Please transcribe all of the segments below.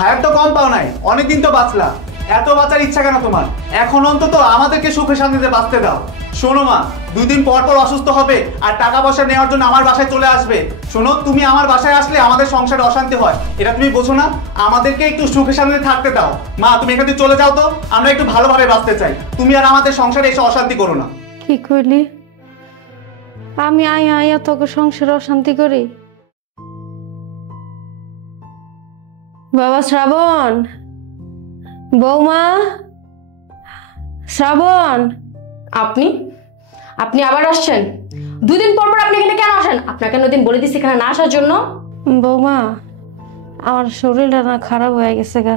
হায়াত তো কম পাও নাই, অনেকদিন তো বাঁচলা। এত বাঁচার ইচ্ছা কেন তোমার? এখন অন্তত আমাদেরকে সুখে শান্তিতে বাঁচতে দাও। শোনো মা, 2 দিন পর পর অসুস্থ হবে আর টাকা পয়সা নেওয়ার জন্য আমার বাসায় চলে আসবে। শোনো, তুমি আমার বাসায় আসলে আমাদের সংসারে অশান্তি হয়, এটা তুমি বোঝো না? আমাদেরকে একটু সুখে শান্তিতে থাকতে দাও। মা, তুমি এখান থেকে চলে যাও তো, আমরা একটু ভালোভাবে বাঁচতে চাই। তুমি আর আমাদের সংসারে এসে অশান্তি করো না। কি কইলি? আমি আয়া আয়া তোকে সংসারে অশান্তি করি? বাবা শ্রাবণ, বৌমা শ্রাবণ। আপনি আপনি আবার আসছেন? 2 দিন পর পর আপনি এখানে কেন আসেন? আপনাকে ওদিন বলে দিচ্ছি এখানে না আসার জন্য। বৌমা, আমার শরীরটা না খারাপ হয়ে গেছে গা,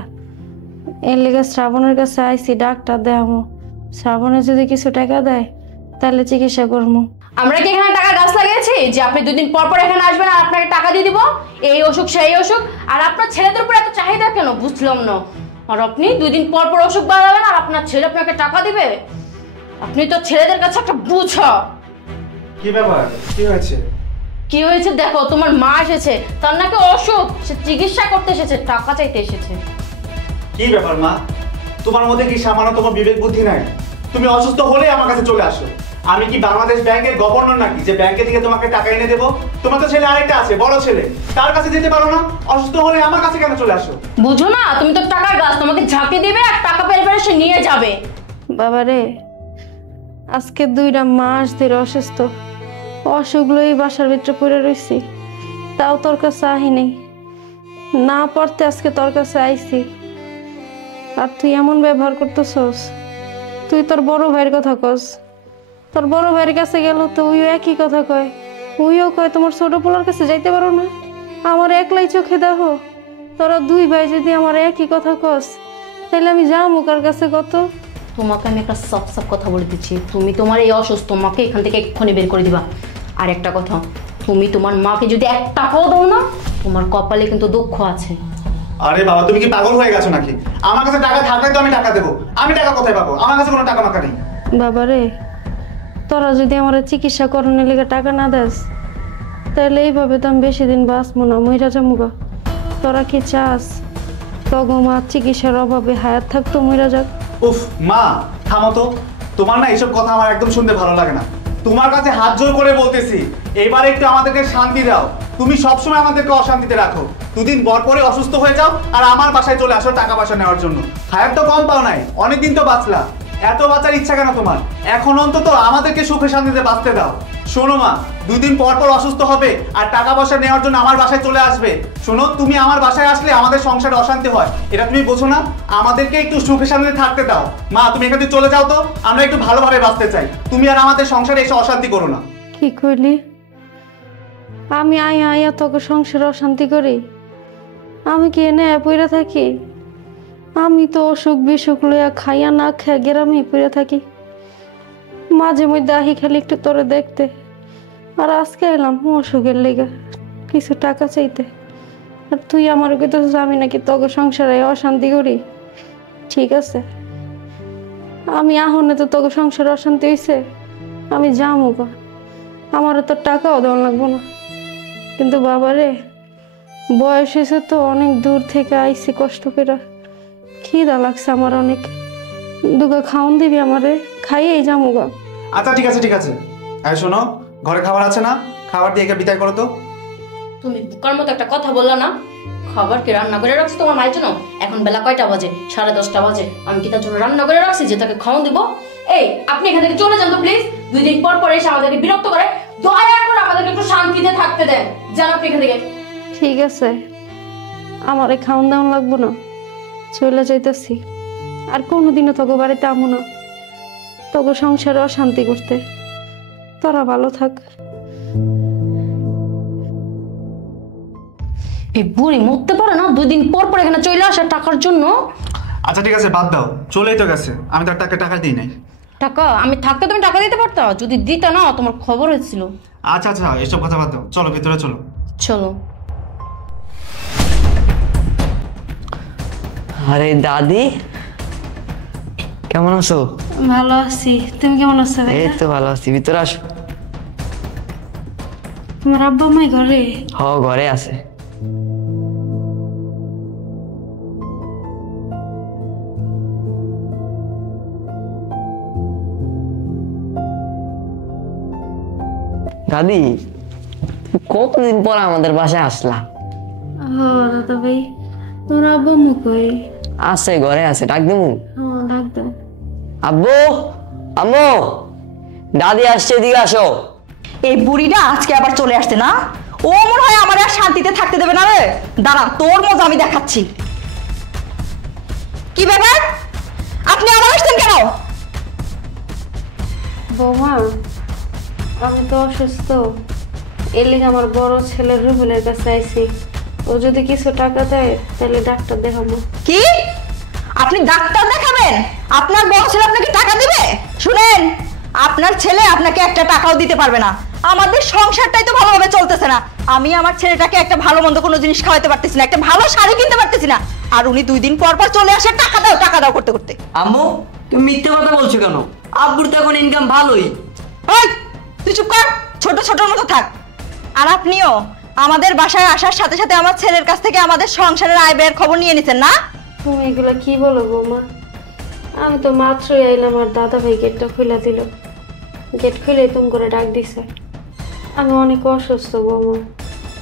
এর লেগে শ্রাবণের কাছে আইসি ডাক্তার দেখামো। শ্রাবণে যদি কিছু টাকা দেয় তাহলে চিকিৎসা করবো। আমরা কি এখানে টাকা গাছ লাগিয়েছি যে আপনি 2 দিন পর পর এখানে আসবেন আর আপনাকে টাকা দিয়ে দিব? এই অসুখ সেই অসুখ, আর আপনার ছেলেদের উপর এত চাহিদা কেন বুঝলাম না। আর আপনি 2 দিন পর পর অসুখ বাড়াবেন আর আপনার ছেলে আপনাকে টাকা দিবে? আপনি তো ছেলেদের কাছে একটা বুঝা। কি ব্যাপার, কি হয়েছে? কি হয়েছে দেখো, তোমার মা এসেছে, তার নাকি অসুখ, সে চিকিৎসা করতে এসেছে, টাকা চাইতে এসেছে। কি ব্যাপার মা, তোমার মধ্যে কি সামান্য তোমার বিবেক বুদ্ধি নাই? তুমি অসুস্থ হলে আমার কাছে চলে আসো। আমি কি বাংলাদেশ ব্যাংকের গভর্নর নাকি যে ব্যাংকে থেকে তোমাকে টাকা এনে দেবো? তোমার তো ছেলে আরেকটা আছে, বড় ছেলে, তার কাছে যেতে পারো না? অসুস্থ হলে আমার কাছে কেন চলে আসো? বুঝো না, তুমি তো টাকার গাছ, তোমাকে ঝাঁকি দিবে আর টাকা পেলে পেলে সে নিয়ে যাবে। বাবারে, আজকে 2টা মাস ধরে অসুস্থ, অসুখ লই বাসার ভিতরে পড়ে রয়েছি, তাও তোর কাছে আহি নেই। না পড়তে আজকে তোর কাছে আইছি, আর তুই এমন ব্যবহার করতেছস। তুই তোর বড় ভাইয়ের কথা কস, তোর বড় ভাইয়ের কাছে গেল তো ওইও একই কথা কয়। ওইও কয় তোমার ছোট পোলার কাছে যাইতে পারো না? আমার একলাই চোখে দেখো, তোরা 2 ভাই যদি আমার একই কথা কস তাহলে আমি যাবো কার কাছে? কত তোমাকে আমি একটা সব সব কথা বলে দিচ্ছি, তুমি তোমার এই অসুস্থ মাকে এখান থেকে এক্ষুনি বের করে দিবা। আর একটা কথা, তুমি তোমার মাকে যদি 1 টাকাও দাও না, তোমার কপালে কিন্তু দুঃখ আছে। আরে বাবা, তুমি কি পাগল হয়ে গেছো নাকি? আমার কাছে টাকা থাকলে তো আমি টাকা দেবো। আমি টাকা কোথায় পাবো? আমার কাছে কোনো টাকা মাকা নেই। বাবারে, তোরা যদি আমার চিকিৎসা করানোর লেগে টাকা না দেস তাহলে এইভাবে তো আমি বেশি দিন বাঁচবো না, মইরা যামুগা। তোরা কি চাস তগো মা চিকিৎসার অভাবে হায়াত থাকতো মইরা যাক? উফ মা, থামো তো। তোমার না এইসব কথা আমার একদম শুনতে ভালো লাগে না। তোমার কাছে হাত জোর করে বলতেছি, এবার একটু আমাদেরকে শান্তি দাও। তুমি সবসময় আমাদেরকে অশান্তিতে রাখো। 2 দিন পর পরে অসুস্থ হয়ে যাও আর আমার বাসায় চলে আসো টাকা পয়সা নেওয়ার জন্য। হায়াত তো কম পাও নাই, অনেকদিন তো বাঁচলা। এত বাঁচার ইচ্ছা কেন তোমার? এখন অন্তত আমাদেরকে সুখে শান্তিতে বাঁচতে দাও। শোনো মা, 2 দিন পর পর অসুস্থ হবে আর টাকা পয়সা নেওয়ার জন্য আমার বাসায় চলে আসবে। শোনো, তুমি আমার বাসায় আসলে আমাদের সংসারে অশান্তি হয়, এটা তুমি বোঝো না? আমাদেরকে একটু সুখে শান্তিতে থাকতে দাও। মা, তুমি এখান থেকে চলে যাও তো, আমরা একটু ভালোভাবে বাঁচতে চাই। তুমি আর আমাদের সংসারে এসে অশান্তি করো না। কি কইলি? আমি আয়া আয়া তোকে সংসারে অশান্তি করি? আমি কি এনে পইরা থাকি? আমি তো অসুখ বিসুখ লইয়া খাইয়া না খাইয়া গ্রামে পইরা থাকি। মাঝে মধ্যে আহি খালি একটু তোরে দেখতে, আর আজকে এলাম অসুখের লেগে কিছু টাকা চাইতে। আর তুই আমার কইতেছিস আমি নাকি তোকে সংসারে অশান্তি করি? ঠিক আছে, আমি আহনে তো তোকে সংসারে অশান্তি হইছে, আমি যামু গা, আমার তো টাকাও দেওয়া লাগবো না। কিন্তু বাবারে, বয়স হয়েছে তো, অনেক দূর থেকে আইছি কষ্ট করে, খিদা লাগছে আমার অনেক। 2 খাওন দিবি আমারে? খাইয়েই যামু গা। আচ্ছা ঠিক আছে, ঠিক আছে। আর শোনো, ঘরে খাবার আছে না? খাবার দিয়ে একে বিদায় করো তো। তুমি বোকার মতো একটা কথা বললা না? খাবার কি রান্না করে রাখছি তোমার মায়ের জন্য? এখন বেলা কয়টা বাজে? 10:30 বাজে। আমি কি তার জন্য রান্না করে রাখছি যে তাকে খাওয়ান দিব? এই, আপনি এখান থেকে চলে যান তো প্লিজ। 2 দিন পর পর এসে আমাদেরকে বিরক্ত করে। দয়া করে আমাদেরকে একটু শান্তিতে থাকতে দেন। যান আপনি এখান থেকে। ঠিক আছে, আমারে খাওন দাওন লাগবো না, চলে যাইতেছি। আর কোনোদিনও তোকে বাড়িতে আমো না, তোকে সংসারে অশান্তি করতে। তোরা ভালো থাক। এই বুড়ি মরতে পারে না 2 দিন পর পর এখানে চলে আসে টাকার জন্য। আচ্ছা ঠিক আছে, বাদ দাও, চলেই তো গেছে। আমি তার টাকা দিই নাই। টাকা আমি থাকতে তুমি টাকা দিতে পারতা? যদি দিতে না তোমার খবর হয়েছিল। আচ্ছা আচ্ছা, এসব কথা বাদ দাও, চলো ভিতরে চলো। চলো। আরে দাদি, কেমন আছো? ভালো আছি, তুমি কেমন আছো? এই তো ভালো আছি, ভিতরে আসো। তোমার আব্বা মাই ঘরে? হ, ঘরে আছে। দাদি, কতদিন পর আমাদের বাসায় আসলা? দাদা ভাই, তোর আব্বু মুখ কই? আছে, ঘরে আছে, ডাক দিমু? ডাক দাও। আব্বু, আম্মু, দাদি আসছে, এদিকে আসো। এই বুড়িটা আজকে আবার চলে আসছে না? ও মনে হয় আমার আর শান্তিতে থাকতে দেবে না রে। দাঁড়া, তোর মজা আমি দেখাচ্ছি। কি ব্যাপার, আপনি আবার আসছেন কেন? বৌমা, আমি তো অসুস্থ, এর লিগে আমার বড় ছেলে রুবেলের কাছে আইছি। ও যদি কিছু টাকা দেয় তাহলে ডাক্তার দেখাবো। কি, আপনি ডাক্তার দেখাবেন? আপনার বড় ছেলে আপনাকে টাকা দিবে? শুনেন, আপনার ছেলে আপনাকে একটা টাকাও দিতে পারবে না। আমাদের সংসারটাই তো ভালোভাবে চলতেছে না। আমি আমার ছেলেটাকে একটা ভালো মন্দ কোনো জিনিস খাওয়াতে পারতেছি না, একটা ভালো শাড়ি কিনতে পারতেছি না, আর উনি 2 দিন পর পর চলে আসে টাকা দাও করতে করতে। আম্মু, তুমি মিথ্যে কথা বলছো কেন? আব্বুর তো এখন ইনকাম ভালোই। ওই, তুই চুপ কর, ছোট ছোটর মতো থাক। আর আপনিও আমাদের বাসায় আসার সাথে সাথে আমার ছেলের কাছ থেকে আমাদের সংসারের আয় ব্যয়ের খবর নিয়ে নিছেন না? তুমি এগুলো কি বলো বৌমা? আমি তো মাত্রই আইলাম আর দাদা ভাই গেটটা খুলে দিল। গেট খুলে তুমি করে ডাক দিছে। আমি অনেক অসুস্থ বৌমা,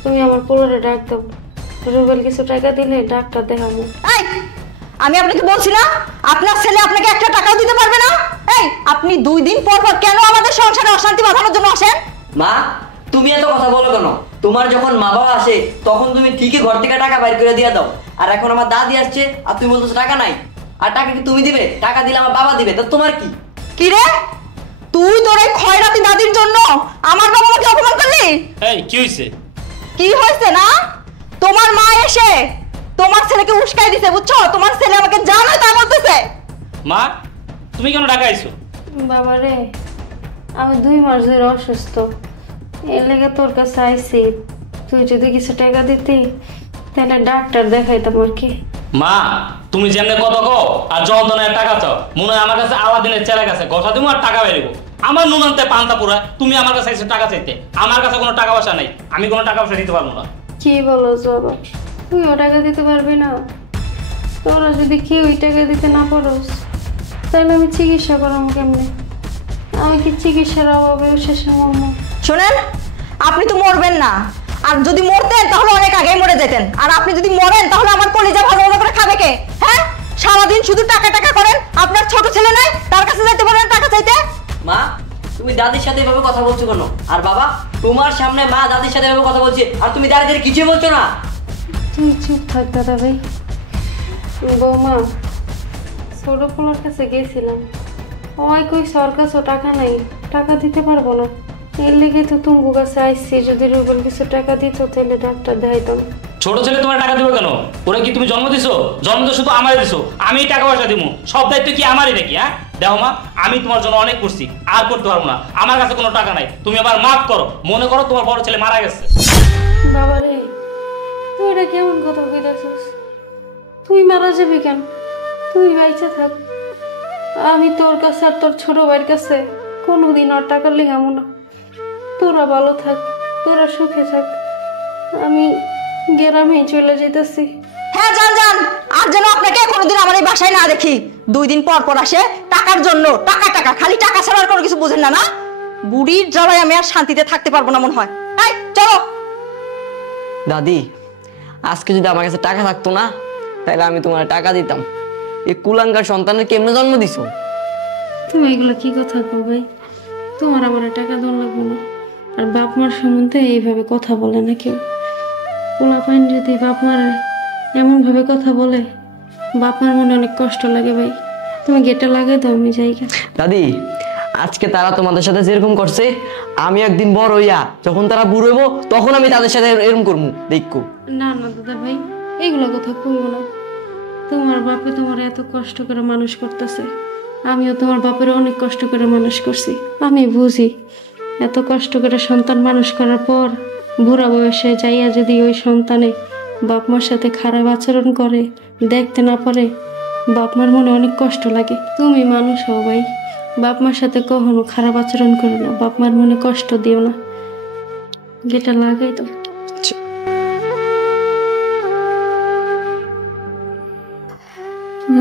তুমি আমার পোলারে ডাক দাও। রুবেল কিছু টাকা দিলে ডাক্তার দেখাবো। এই, আমি আপনাকে বলছি না আপনার ছেলে আপনাকে একটা টাকাও দিতে পারবে না? এই, আপনি 2 দিন পর পর কেন আমাদের সংসারে অশান্তি বাঁধানোর জন্য আসেন? মা, তুমি এত কথা বলো কেন? তোমার যখন মা বাবা আসে তখন তুমি ঠিকই ঘর থেকে টাকা বাইর করে দিয়ে দাও, আর এখন আমার দাদি আসছে আর তুমি বলতেছো টাকা নাই। আর টাকা কি তুমি দিবে? টাকা দিলে আমার বাবা দিবে, তো তোমার কি? কি রে, তুই তোর এই খয়রাতি দাদির জন্য আমার বাবা মাকে অপমান করলি? এই কি হইছে? কি হয়েছে না? তোমার মা এসে তোমার ছেলেকে উস্কাই দিছে, বুঝছো? তোমার ছেলে আমাকে জানো তা বলতেছে। মা, তুমি কেন ঢাকা আইছো? বাবা রে, আমি 2 মাস ধরে অসুস্থ, এর লেগে তোর কাছে আইছি। তুই যদি কিছু টাকা দিতি তাহলে ডাক্তার দেখাইতাম আর কি। মা, তুমি যেমনে কত কো আর যন্ত্রণায় টাকা চাও, মনে হয় আমার কাছে আলাদিনের চেলা গেছে, কথা দিব আর টাকা বেরিব। আমার নুন আনতে পান্তা পুরা, তুমি আমার কাছে এসে টাকা চাইতে। আমার কাছে কোনো টাকা পয়সা নেই, আমি কোনো টাকা পয়সা দিতে পারবো না। কি বলো বাবা, তুইও টাকা দিতে পারবি না? তোরা যদি কেউই টাকা দিতে না পারোস তাহলে আমি চিকিৎসা করাম কেমনে? আমি কি চিকিৎসার অভাবে শেষে মরবো? শোনেন, আপনি তো মরবেন না, আর যদি মরতেন তাহলে অনেক আগেই মরে যেতেন। আর আপনি যদি মরেন তাহলে আমার কলিজা ভালো ভালো করে খাবে কে? হ্যাঁ, সারাদিন শুধু টাকা টাকা করেন। আপনার ছোট ছেলে নাই, তার কাছে যাইতে পারেন টাকা চাইতে? মা, তুমি দাদির সাথে এভাবে কথা বলছো কেন? আর বাবা, তোমার সামনে মা দাদির সাথে এভাবে কথা বলছে আর তুমি দাঁড়িয়ে দাঁড়িয়ে কিছুই বলছো না? তুই চুপ থাক দাদা ভাই। বৌমা, ছোট পোলার কাছে গেছিলাম, ওই কই সর কাছেও টাকা নাই, টাকা দিতে পারবো না। এর লেগে তো তুমি কাছে আইসি, যদি রুবেল কিছু টাকা দিত তাহলে ডাক্তার দেখাইতাম। ছোট ছেলে তোমার টাকা দিবে কেন? ওরা কি তুমি জন্ম দিছো? জন্ম তো শুধু আমারই দিছো, আমি টাকা পয়সা দিব। সব দায়িত্ব কি আমারই নাকি? হ্যাঁ, দেখো মা, আমি তোমার জন্য অনেক করছি, আর করতে পারবো না। আমার কাছে কোনো টাকা নাই, তুমি আবার মাফ করো। মনে করো তোমার বড় ছেলে মারা গেছে। বাবা রে, তুই এটা কেমন কথা কইতাছিস? তুই মারা যাবি কেন? তুই বাইচে থাক। আমি তোর কাছে আর তোর ছোট ভাইয়ের কাছে কোনোদিন আর টাকা লিখাবো না। তোরা ভালো থাক, তোরা সুখে থাক। আমি গ্রামে চলে যেতেছি। হ্যাঁ, যান যান, আর যেন আপনাকে কোনোদিন আমার এই বাসায় না দেখি। 2 দিন পর পর আসে টাকার জন্য, টাকা টাকা, খালি টাকা ছাড়া আর কোনো কিছু বোঝেন না। না, বুড়ির জ্বালায় আমি আর শান্তিতে থাকতে পারবো না মনে হয়। এই চলো। দাদি, আজকে যদি আমার কাছে টাকা থাকতো না তাহলে আমি তোমার টাকা দিতাম। এই কুলাঙ্গার সন্তানের কেমনে জন্ম দিছো? তুমি এগুলো কি কথা কো ভাই? তোমার আমার টাকা দেওয়া লাগবে না। আর বাপ মার সম্বন্ধে এইভাবে কথা বলে না কেউ। পোলা পাইন যদি বাপ মার এমন ভাবে কথা বলে, বাপ মার মনে অনেক কষ্ট লাগে ভাই। তুমি গেটটা লাগাই দাও, আমি যাই। দাদি, আজকে তারা তোমাদের সাথে যেরকম করছে, আমি একদিন বড় হইয়া যখন তারা বুড়ো হইব তখন আমি তাদের সাথে এরকম করবো, দেখো। না না দাদা ভাই, এগুলো কথা কইও না। তোমার বাপে তোমার এত কষ্ট করে মানুষ করতেছে, আমিও তোমার বাপের অনেক কষ্ট করে মানুষ করছি। আমি বুঝি এত কষ্ট করে সন্তান মানুষ করার পর বুড়া বয়সে যাইয়া যদি ওই সন্তানে বাপ মার সাথে খারাপ আচরণ করে, দেখতে না পারে, বাপ মার মনে অনেক কষ্ট লাগে। তুমি মানুষ হও ভাই, বাপ মার সাথে কখনো খারাপ আচরণ করো না, বাপ মার মনে কষ্ট দিও না। গেটা লাগাই তো।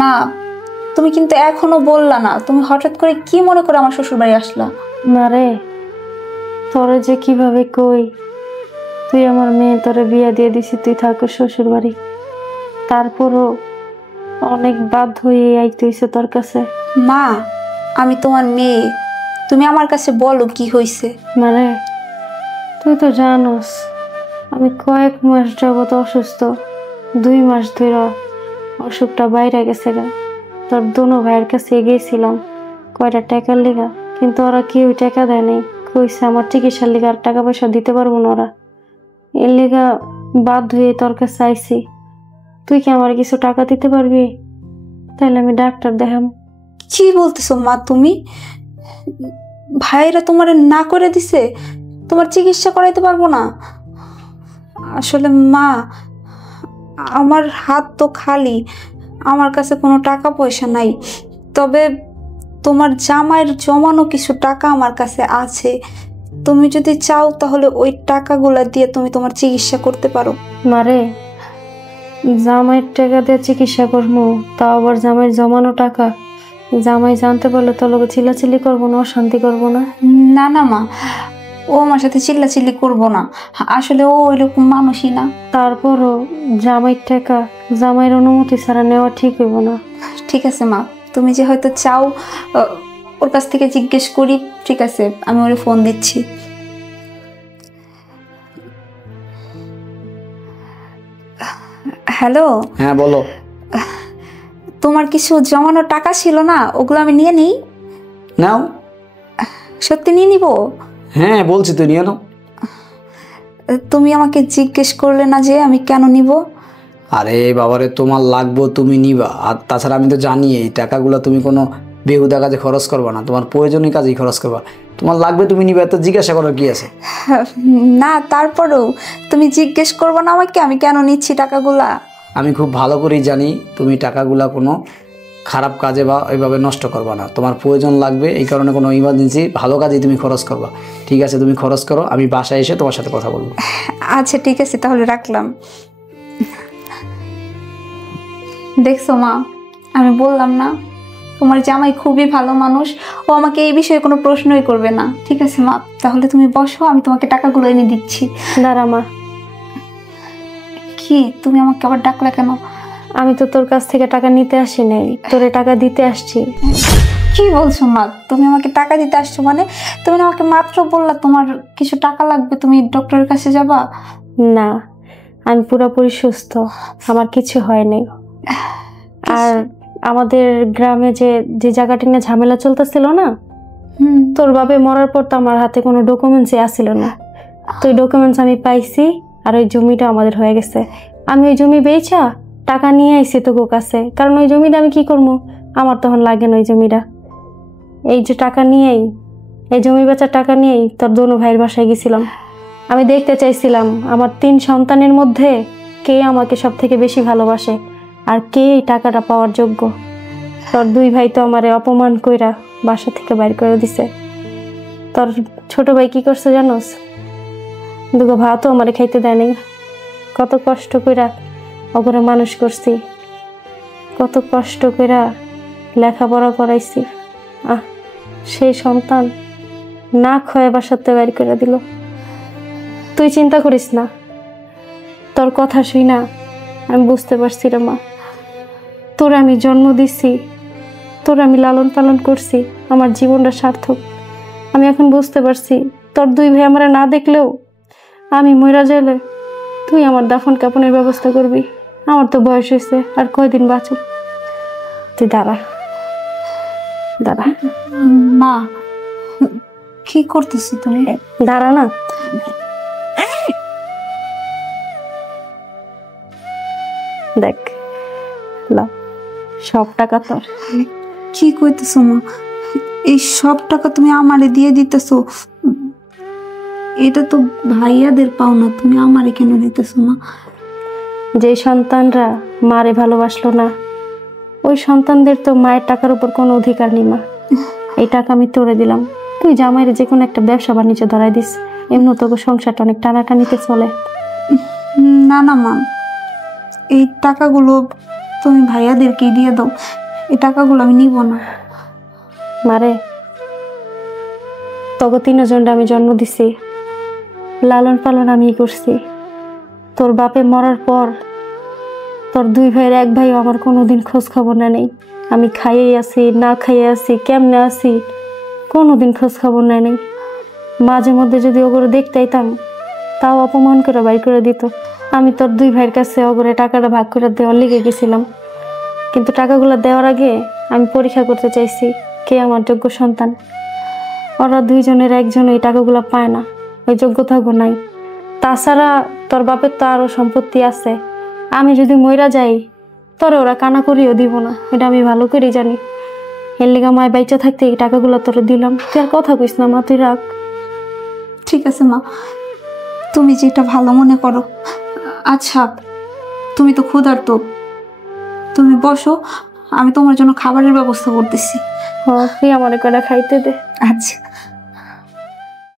মা, তুমি কিন্তু এখনো বললা না, তুমি হঠাৎ করে কি মনে করে আমার শ্বশুর বাড়ি আসলা? না রে, তোরে যে কিভাবে কই, তুই আমার মেয়ে, তোরে বিয়া দিয়ে দিছি, তুই থাকো শ্বশুর বাড়ি, তারপরও অনেক বাধ্য হয়ে আইতে হইছে তোর কাছে। মা, আমি তোমার মেয়ে, তুমি আমার কাছে বলো কি হয়েছে। মানে তুই তো জানোস আমি কয়েক মাস যাবত অসুস্থ, 2 মাস ধরে অসুখটা বাইরে গেছে গা। তোর দোনো ভাইয়ের কাছে গিয়েছিলাম কয়টা টাকার লিগা, কিন্তু ওরা কেউ টাকা দেয় নাই। কইছে আমার চিকিৎসার লিগা আর টাকা পয়সা দিতে পারবো না ওরা, এর লিগা বাধ্য হয়ে তোর কাছে আইছি। তুই কি আমার কিছু টাকা দিতে পারবি? তাহলে আমি ডাক্তার দেখাম। কি বলতেছো মা তুমি? ভাইরা তোমার না করে দিছে, তোমার চিকিৎসা করাইতে পারবো না? আসলে মা, আমার হাত তো খালি, আমার কাছে কোনো টাকা পয়সা নাই। তবে তোমার জামাইয়ের জমানো কিছু টাকা আমার কাছে আছে, তুমি যদি চাও তাহলে ওই টাকাগুলা দিয়ে তুমি তোমার চিকিৎসা করতে পারো। মারে, জামাইয়ের টাকা দিয়ে চিকিৎসা করবো, তাও আবার জামাইয়ের জমানো টাকা? জামাই জানতে পারলে তো লোক চিল্লাচিল্লি করবো না, অশান্তি করবো না? না না মা, ও আমার সাথে চিল্লাচিল্লি করবো না, আসলে ও ওইরকম মানুষই না। তারপরও জামাইয়ের টাকা জামাইয়ের অনুমতি ছাড়া নেওয়া ঠিক হইব না। ঠিক আছে মা, তুমি যে হয়তো চাও ওর কাছ থেকে জিজ্ঞেস করি, ঠিক আছে আমি ওরে ফোন দিচ্ছি। হ্যালো। হ্যাঁ বলো। তোমার কিছু জমানো টাকা ছিল না, ওগুলো আমি নিয়ে নিই? নাও। সত্যি নিয়ে নিব? হ্যাঁ বলছি তুই নিয়ে নাও। তুমি আমাকে জিজ্ঞেস করলে না যে আমি কেন নিব? আরে বাবারে, তোমার লাগবো তুমি নিবা, আর তাছাড়া আমি তো জানি এই টাকাগুলো তুমি কোনো বেহুদা কাজে খরচ করবা না, তোমার প্রয়োজনীয় কাজেই খরচ করবা। তোমার লাগবে তুমি নিবা, এত জিজ্ঞাসা করার কি আছে? না তারপরেও তুমি জিজ্ঞেস করবো না আমাকে আমি কেন নিচ্ছি টাকাগুলা? আমি খুব ভালো করেই জানি তুমি টাকাগুলা কোনো খারাপ কাজে বা ওইভাবে নষ্ট করবা না, তোমার প্রয়োজন লাগবে, এই কারণে কোনো ইমার্জেন্সি ভালো কাজেই তুমি খরচ করবা। ঠিক আছে, তুমি খরচ করো, আমি বাসায় এসে তোমার সাথে কথা বলবো। আচ্ছা ঠিক আছে, তাহলে রাখলাম। দেখছো মা, আমি বললাম না তোমার জামাই খুবই ভালো মানুষ, ও আমাকে এই বিষয়ে কোনো প্রশ্নই করবে না। ঠিক আছে মা, তাহলে তুমি বসো, আমি তোমাকে টাকাগুলো এনে দিচ্ছি। দাঁড়া মা। কি তুমি আমাকে আবার ডাকলা কেন? আমি তো তোর কাছ থেকে টাকা নিতে আসি নাই, তোরে টাকা দিতে আসছি। কি বলছো মা, তুমি আমাকে টাকা দিতে আসছো? মানে তুমি আমাকে মাত্র বললা তোমার কিছু টাকা লাগবে, তুমি ডক্টরের কাছে যাবা? না, আমি পুরোপুরি সুস্থ, আমার কিছু হয়নি। আর আমাদের গ্রামে যে যে জায়গাটি নিয়ে ঝামেলা চলতেছিল না, তোর বাবা মরার পর তো আমার হাতে কোনো ডকুমেন্টসই আসছিল না, তো ওই ডকুমেন্টস আমি পাইছি, আর ওই জমিটা আমাদের হয়ে গেছে। আমি ওই জমি বেচা টাকা নিয়ে আইছি তোর কাছে, কারণ ওই জমিটা আমি কি করবো, আমার তখন লাগে না ওই জমিটা। এই যে টাকা নিয়েই, এই জমি বেচার টাকা নিয়েই তোর দোনো ভাইয়ের বাসায় গেছিলাম। আমি দেখতে চাইছিলাম আমার 3 সন্তানের মধ্যে কে আমাকে সব থেকে বেশি ভালোবাসে আর কে এই টাকাটা পাওয়ার যোগ্য। তোর 2 ভাই তো আমারে অপমান কইরা বাসা থেকে বাইর করে দিছে। তোর ছোট ভাই কি করছে জানোস? 2 ভাতও আমারে খাইতে দেয় নাই। কত কষ্ট কইরা ওগরে মানুষ করছি, কত কষ্ট কইরা লেখাপড়া করাইছি, সেই সন্তান না খয়ে বাসাতে বাইর করে দিল। তুই চিন্তা করিস না, তোর কথা শুই না আমি বুঝতে পারছি রে মা, তোর আমি জন্ম দিছি, তোর আমি লালন পালন করছি, আমার জীবনটা সার্থক। আমি এখন বুঝতে পারছি তোর 2 ভাই আমার না দেখলেও আমি মইরা গেলে তুই আমার দাফন কাপনের ব্যবস্থা করবি। আমার তো বয়স হয়েছে, আর কয়দিন বাঁচব। তুই দাঁড়া দাঁড়া। মা কি করতেছি তুমি? দাঁড়া না। দেখ লা, সব টাকা তোর। কি কইতেছো মা? এই সব টাকা তুমি আমারে দিয়ে দিতেছো? এটা তো ভাইয়াদের পাওনা, তুমি আমারে কেন দিতেছো মা? যে সন্তানরা মারে ভালোবাসলো না, ওই সন্তানদের তো মায়ের টাকার উপর কোনো অধিকার নেই মা। এই টাকা আমি তোরে দিলাম, তুই জামাইরে যে কোনো একটা ব্যবসা বাণিজ্য ধরাই দিস, এমনি তোকে সংসারটা অনেক টানাটানিতে চলে। না না মা, এই টাকাগুলো তুমি ভাইয়াদেরকে দিয়ে দাও, এই টাকাগুলো আমি নিব না। মারে, তোকে 3 জনটা আমি জন্ম দিছি, লালন পালন আমি করছি। তোর বাপে মরার পর তোর 2 ভাইয়ের 1 ভাইও আমার কোনোদিন খোঁজ খবর নেই। আমি খাইয়ে আছি না খাইয়ে আছি কেমনে আছি কোনোদিন খোঁজ খবর নেই। মাঝে মধ্যে যদি ওগুলো দেখতে আইতাম তাও অপমান করে বাইর করে দিত। আমি তোর 2 ভাইয়ের কাছে ওগুলো টাকাটা ভাগ করে দেওয়ার লেগে গেছিলাম, কিন্তু টাকাগুলো দেওয়ার আগে আমি পরীক্ষা করতে চাইছি কে আমার যোগ্য সন্তান। ওরা 2 জনের 1 জন এই টাকাগুলো পায় না, ওই যোগ্যতাও নাই। তাছাড়া তোর বাপের তো আরও সম্পত্তি আছে, আমি যদি মইরা যাই তোরে ওরা কানা করিও দিব না, এটা আমি ভালো করেই জানি। এর লেগা মায় বাইচা থাকতে এই টাকাগুলো তোরে দিলাম। তুই আর কথা কইস না মা, তুই রাখ। ঠিক আছে মা, তুমি যেটা ভালো মনে করো। আচ্ছা তুমি তো ক্ষুধার্ত, তুমি বসো, আমি তোমার জন্য খাবারের ব্যবস্থা করতেছি। তুই আমার করে খাইতে দে। আচ্ছা।